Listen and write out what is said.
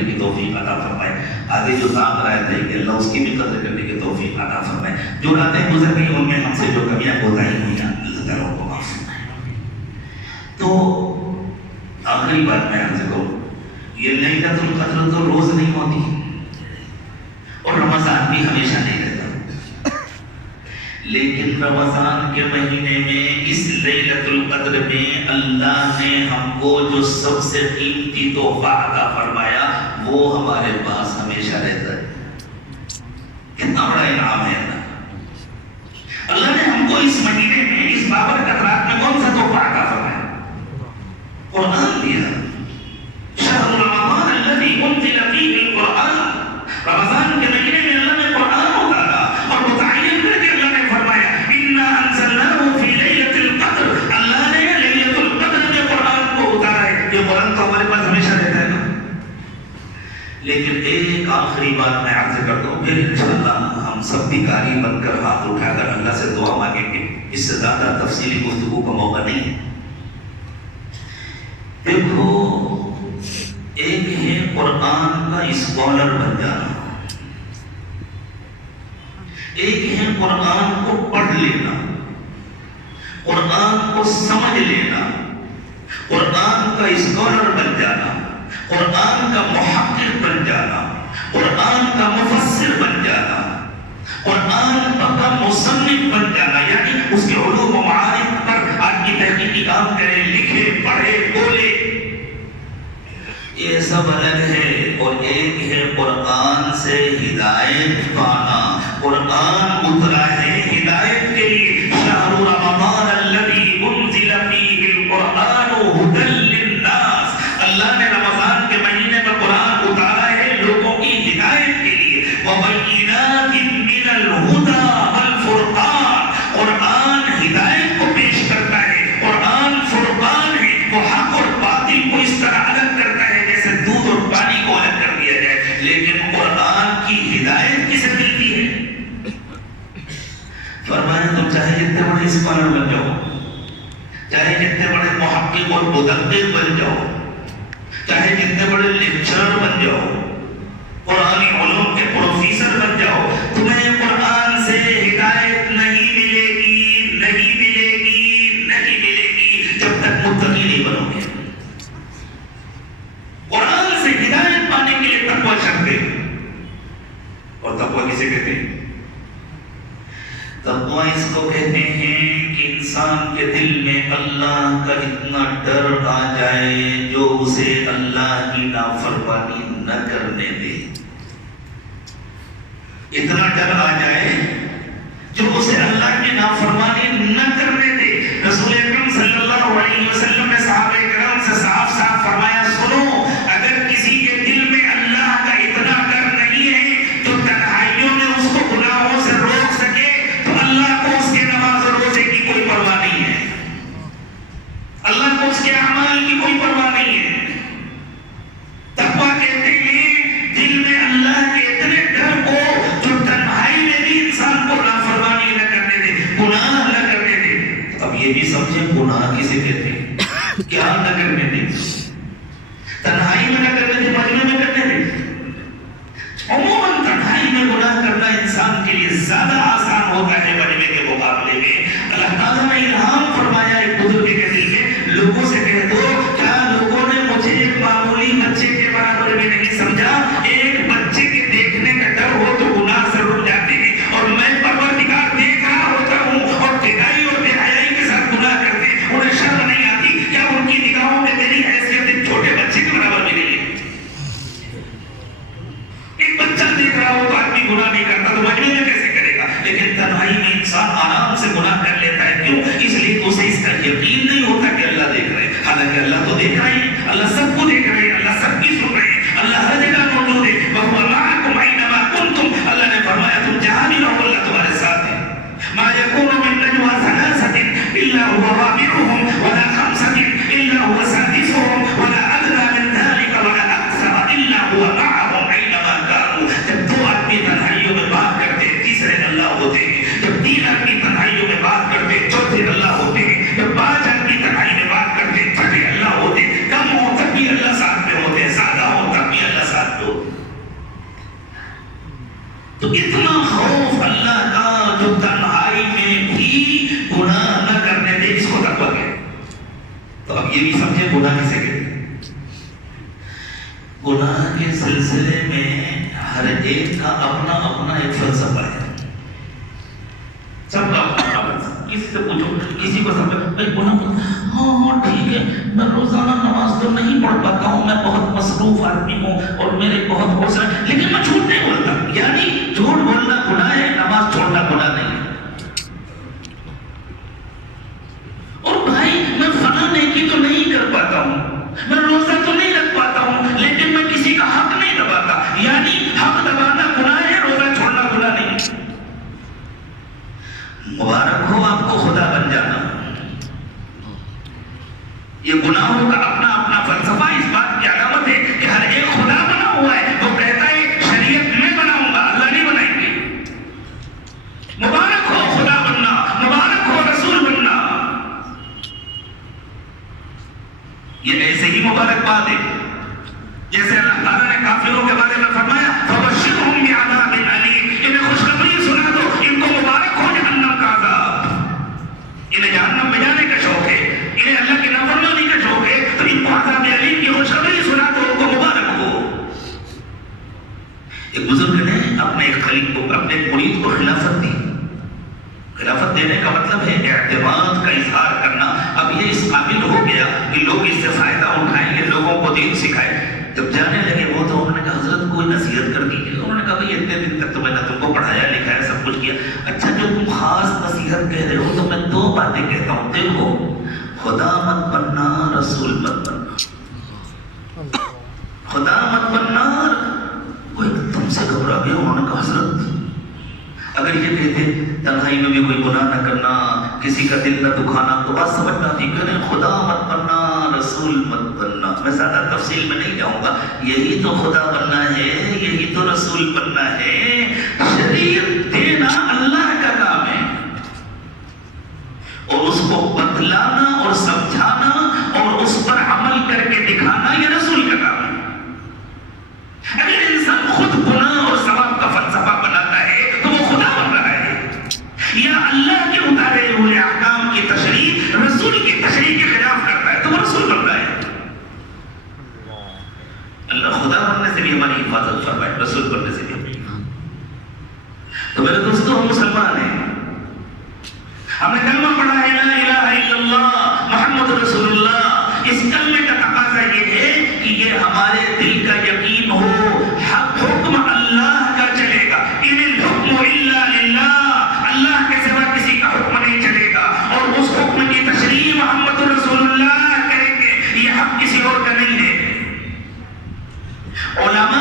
کرنے کی توفیق عطا فرمائے. آگے جو ساتھ رہا ہے کہ اللہ اس کی بھی قدر کرنے کی توفیق عطا فرمائے. جو راتیں گزر گئی ان میں ہم سے جو کمیاں کوتاہی ہوئی ہیں اللہ تعالیٰ کو معاف فرمائے. تو آخری بات میں عرض کروں، یہ لیلۃ القدر تو روز نہیں ہوتی اور رمضان بھی ہمیشہ نہیں رہتا، لیکن رمضان کے مہینے میں اس لیلۃ القدر میں اللہ نے ہم کو جو سب سے قیمتی تحفہ عطا فرمایا وہ ہمارے پاس ہمیشہ رہتا ہے. کتنا بڑا انعام ہے اللہ نے ہم کو اس مہینے میں اس بابرکت رات میں کون سا تحفہ عطا فرمایا؟ قرآن دیا. شہر رمضان الذی انزل فیہ القرآن، رمضان کے مہینے میں اللہ نے قرآن اتارا اور متعین کر کے اللہ نے فرمایا انا انزلناہ فی لیلۃ القدر، اللہ نے لیلۃ القدر میں قرآن کو اتارا ہے. یہ قرآن تو ہمارے پاس ہمیشہ رہتا ہے نا. لیکن ایک آخری بات میں عرض کر دوں، پھر انشاءاللہ ہم سب بھکاری بن کر ہاتھ اٹھا کر اللہ سے دعا مانگیں گے. اس سے زیادہ تفصیلی گفتگو کا موقع نہیں ہے. دیکھو، ایک ہے قرآن کا اسکالر بن جانا، ایک ہے قرآن کو پڑھ لینا، قرآن کو سمجھ لینا، قرآن کا اسکالر بن جانا، قرآن کا محقق بن جانا، قرآن کا مفسر بن جانا، قرآن کا مصنف بن جانا، یعنی اس کے علوم و معارف پر آج کی تحقیقی کام کرے، لکھے، پڑھے، بولے. یہ سب الگ ہے. اور ایک ہے قرآن سے ہدایت پانا. قرآن اترا ہے ہدایت کے لیے. شہر رمضان الذی انزل فیہ القرآن ھدی للناس، اللہ نے رمضان کے مہینے میں قرآن اتارا ہے لوگوں کی ہدایت کے لیے. وبینات من الھدی والفرقان، قرآن ہدایت کو پیش کرتا ہے. قرآن فرقان ہے، وہ حق اور باطل کو اس طرح الگ کرتا ہے جیسے دودھ اور پانی کو الگ کر دیا جائے. لیکن قرآن کی ہدایت کسے ملتی ہے؟ فرمایا تم چاہے جتنے بڑے اسکالر بن جاؤ، چاہے جتنے بڑے محقق اور مدقق بن جاؤ، چاہے جتنے بڑے لیکچرر بن جاؤ، قرآنی علوم کے پروفیسر بن جاؤ، تمہیں قرآن سے ہدایت نہیں ملے گی، نہیں ملے گی، نہیں ملے گی جب تک متقی نہیں بنو گے. قرآن سے ہدایت پانے کے لیے تقویٰ شرط ہے. اور تقویٰ کسے کہتے ہیں؟ تقویٰ اس کو کہتے ہیں کہ انسان کے دل میں اللہ کا اتنا ڈر آ جائے جو اسے اللہ کی نافرمانی نہ کرنے دے. اتنا ڈر آ جائے جو اسے اللہ کی نافرمانی نہ کرنے دے. رسول اکرم صلی اللہ علیہ وسلم نے صحابہ کرام سے صاف صاف فرمایا، سنو، اگر کسی کے دل میں اللہ کا اتنا ڈر نہیں ہے تو تنہائیوں میں اس کو گناہوں سے روک سکے تو اللہ کو اس کے نماز اور روزے کی کوئی پرواہ نہیں ہے، اللہ کو اس کے اعمال کی کوئی پرواہ نہیں ہے. تقویٰ کہتے ہیں دل میں اللہ کے اتنے ڈر کو جو تنہائی میں بھی انسان کو نافرمانی نہ کرنے دے، گناہ نہ کرنے دے. اب یہ بھی سمجھیں گناہ کسے کہتے ہیں؟ کیا نہ کرنے دے؟ تنہائی میں نہ کرنے دے، مجمع میں کرنے دے. عموماً تنہائی میں گناہ کرنا انسان کے لیے زیادہ آسان ہوتا ہے مجمع کے مقابلے میں. اللہ تعالیٰ نے الہام فرمایا ایک بزرگ کے دل میں، لوگوں سے کہہ دو کیا لوگوں نے مجھے ایک معمولی بچے کے برابر بھی نہیں سمجھا؟ ایک بچے کے دیکھنے کا ڈر ہو تو گناہ سے رک جاتے ہیں، اور میں پروردگار دیکھ رہا ہوتا ہوں اور جدائی اور بے حیائی کے ساتھ گناہ کرتے ہیں، انہیں شرم نہیں آتی؟ کیا ان کی نگاہوں میں گناہ کے سلسلے میں ہر ایک کا اپنا اپنا ایک فلسفہ ہے، سب کا اپنا فلسفہ۔ کسی سے پوچھو، کسی کو سمجھ گناہ، ہاں ٹھیک ہے، میں روزانہ نماز تو نہیں پڑھ پاتا ہوں، میں بہت مصروف آدمی ہوں اور میرے بہت حوصلہ، لیکن میں جھوٹ نہیں بولتا۔ یعنی جھوٹ بولنا گناہ ہے، نماز چھوڑنا گناہ نہیں ہے۔ اور بھائی میں فلاں نیکی تو نہیں کر پاتا ہوں، میں روزہ تو نہیں رکھ پاتا ہوں، لیکن میں کسی کا حق نہیں دباتا، یعنی حق دبانا گناہ ہے، روزہ چھوڑنا گناہ نہیں ہے۔ مبارک ہو آپ کو خدا بن جانا۔ یہ گناہوں کا اپنا اپنا فلسفہ اس بات کی علامت ہے کہ ہر ایک خدا بنا ہوا ہے، وہ کہتا ہے شریعت میں بناؤں گا، اللہ نہیں بنائیں گے۔ مبارک ہو خدا بننا، مبارک ہو رسول بننا، یہ ایسے ہی مبارکباد ہے جیسے اللہ تعالیٰ نے کافروں کے بارے میں فرمایا فَبَشِّرْهُمْ بِعَذَابٍ أَلِيمٍ، انہیں خوشخبری سنا دو، ان کو مبارک ہو جہنم کا عذاب۔ انہیں جہنم میں جانے کا شوق ہے، انہیں اللہ کی نافرمانی کا شوق ہے، تو ان کو عذاب علیم کی خوشخبری سنا دو، ان کو مبارک ہو۔ ایک بزرگ نے اپنے ایک خلیق کو، اپنے ایک مرید کو خلافت دی۔ خلافت دینے کا مطلب ہے اعتماد کا اظہار کرنا۔ اب یہ اس قابل ہو گیا کہ لوگ اس سے فائدہ اٹھائیں گے، لوگوں کو دین سکھائے۔ جب جانے لگے وہ تو انہوں نے کہا حضرت کوئی نصیحت کر دیجیے۔ انہوں نے کہا بھئی اتنے دن تک تو میں نے تم کو پڑھایا لکھایا سب کچھ کیا، اچھا جو تم خاص نصیحت کہہ رہے ہو تو میں دو باتیں کہتا ہوں، دیکھو خدا مت بننا، رسول مت بننا۔ خدا مت بننا، وہ ایک دم سے گھبرا گیا۔ انہوں نے کہا حضرت اگر یہ کہتے تنہائی میں بھی کوئی گناہ نہ کرنا، کسی کا دل نہ دکھانا، تو بات سمجھ میں آتی کہ خدا مت بننا، رسول مت بننا۔ میں زیادہ تفصیل میں نہیں جاؤں گا، یہی تو خدا بننا ہے، یہی تو رسول بننا ہے۔ شریعت دینا اللہ کا کام ہے، اور اس کو بتلانا اور سمجھانا اور اس پر عمل کر کے دکھانا یہ رسول کا کام ہے۔ اگر انسان خود گناہ اور ثواب کا فلسفہ بناتا ہے تو وہ خدا بن رہا ہے، یا اللہ کے اتارے ہوئے احکام کی تشریح رسول کی تشریح کے خلاف کرتا ہے تو وہ رسول بن رہا ہے۔ اللہ خدا بننے سے بھی ہماری حفاظت فرمائے، رسول بننے سے بھی۔ تو میرے دوستو ہم مسلمان ہیں، ہم نے کلمہ پڑھا ہے لا الہ الا اللہ محمد رسول اللہ۔ اس کلمے کا تقاضا یہ ہے کہ یہ ہمارے دل کا یقین ہو، حکم اللہ کا چلے گا، ان الحکم الا للہ، اللہ کے سوا کسی کا حکم نہیں چلے گا، اور اس حکم کی تشریح محمد رسول اللہ کریں گے، یہ حق کسی اور کا نہیں ہے۔ علماء